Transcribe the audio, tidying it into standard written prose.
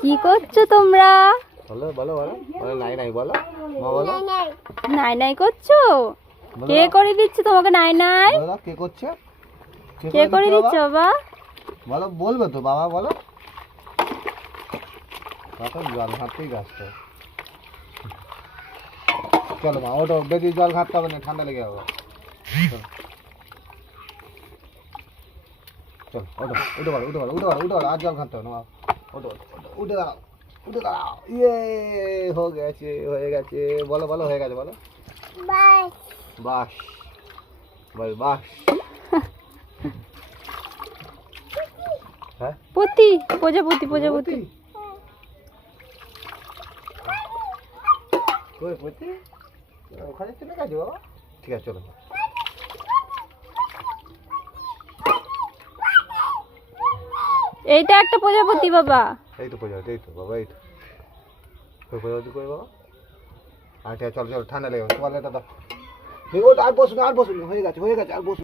কি করছো তোমরা? বলো বলো বলো বলো নাই নাই বলো মা বলো নাই নাই করছো? কে করে দিচ্ছে তোমাকে নাই নাই? বলো কে করছে? কে করে দিচ্ছে বাবা? বলো বলবে তো বাবা বলো। বাবা জল ঘাটতেই ব্যস্ত। চলো মা ওটো, বেশি জল ঘাটতে হবে না, ঠান্ডা লেগে যাবে। চলো ওটো, উঠে পড়ো উঠে পড়ো উঠে পড়ো উঠে পড়ো, আর জল ঘাটতে হবে না মা। ওটো উঠে দাঁড়াও উঠে দাঁড়াও। ইয়ে হয়ে গেছে বলো বলো হয়ে গেছে বলো। বাস বাস বল বাস। হ্যাঁ পতি প্রজাপতি প্রজাপতি। কই পতি? ওখানে চলে গেছে বাবা। ঠিক আছে চলো। এইটা একটা প্রজাপতি বাবা। এই তো প্রজাপতি, এই তো বাবা, এই তো কই প্রজাপতি কই বাবা। আচ্ছা চলো চলো, ঠান্ডা লেগে গেছে, তোয়ালেটা দাও। আর বসুন হয়ে গেছে আর বসুন।